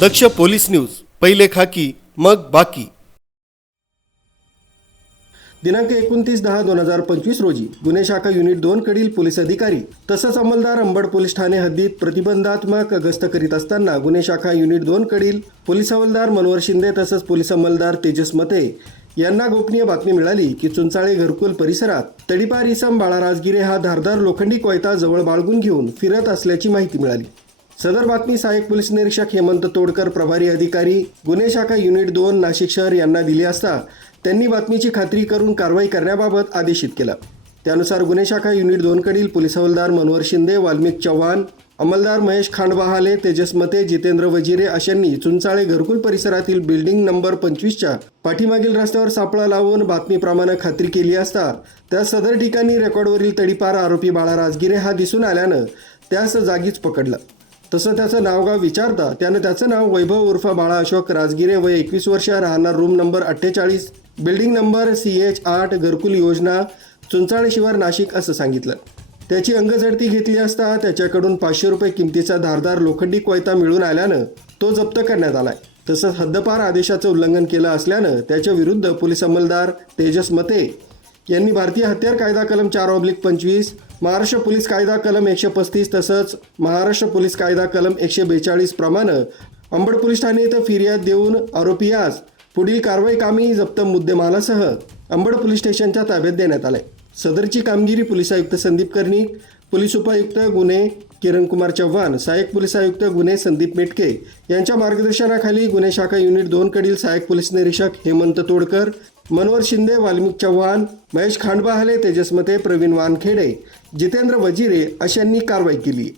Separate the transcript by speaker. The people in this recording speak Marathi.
Speaker 1: दक्ष पोलीस न्यूज पहिले खाकी मग बाकी दिनांक एकोणतीस दहा दोन हजार पंचवीस रोजी गुन्हे शाखा युनिट दोन कडील पोलीस अधिकारी तसंच अंमलदार अंबड पोलीस ठाणे हद्दीत प्रतिबंधात्मक गस्त करीत असताना गुन्हे शाखा युनिट दोन कडील पोलीस अंमलदार मनोहर शिंदे तसंच पोलीस अंमलदार तेजस मते यांना गोपनीय बातमी मिळाली की चुंचाळे घरकुल परिसरात तडीपार इसम बाळा राजगिरे हा धारदार लोखंडी कोयता जवळ बाळगून घेऊन फिरत असल्याची माहिती मिळाली सदर बातमी सहाय्यक पोलीस निरीक्षक हेमंत तोडकर प्रभारी अधिकारी गुन्हे शाखा युनिट दोन नाशिक शहर यांना दिली असता त्यांनी बातमीची खात्री करून कारवाई करण्याबाबत आदेशित केला त्यानुसार गुन्हे शाखा युनिट दोनकडील पोलीस हवलदार मनोहर शिंदे वाल्मिक चव्हाण अंमलदार महेश खांडवाहाले तेजस मते जितेंद्र वजिरे अशांनी चुंचाळे घरकुल परिसरातील बिल्डिंग नंबर पंचवीसच्या पाठीमागील रस्त्यावर सापळा लावून बातमीप्रमाणे खात्री केली असता त्या सदर ठिकाणी रेकॉर्डवरील तडीपार आरोपी बाळा राजगिरे हा दिसून आल्यानं त्यास जागीच पकडलं तसं त्याचं नावगाव विचारता त्यानं त्याचं नाव वैभव उर्फ बाळा अशोक राजगिरे वय एकवीस वर्ष राहणार रूम नंबर अठ्ठेचाळीस बिल्डिंग नंबर सी एच आठ घरकुल योजना चुंचाळे शिवार नाशिक असं सांगितलं त्याची अंगझडती घेतली असता त्याच्याकडून पाचशे रुपये किमतीचा धारदार लोखंडी कोयता मिळून आल्यानं तो जप्त करण्यात आलाय तसंच हद्दपार आदेशाचं उल्लंघन केलं असल्यानं त्याच्या विरुद्ध पोलीस अंमलदार तेजस मते यांनी भारतीय हत्यार कायदा कलम चार ऑब्लिक पंचवीस महाराष्ट्र पोलीस कायदा कलम एकशे पस्तीस तसंच महाराष्ट्र पोलीस कायदा कलम एकशे बेचाळीस प्रमाणे अंबड पोलीस ठाणे इथं फिर्याद देऊन आरोपी आज पुढील कारवाई कामी जप्त मुद्देमालासह अंबड पोलीस स्टेशनच्या ताब्यात देण्यात आले सदरची कामगिरी पोलीस आयुक्त संदीप कर्णिक पोलीस उपायुक्त गुन्हे किरणकुमार चव्हाण सहाय्यक पोलीस आयुक्त गुन्हे संदीप मेटके यांच्या मार्गदर्शनाखाली गुन्हे शाखा युनिट दोनकडील सहाय्यक पोलीस निरीक्षक हेमंत तोडकर मनोहर शिंदे वाल्मिक चव्हाण महेश खांडबाहले तेजस्मते प्रवीण वानखेडे जितेंद्र वजिरे अशांनी कारवाई केली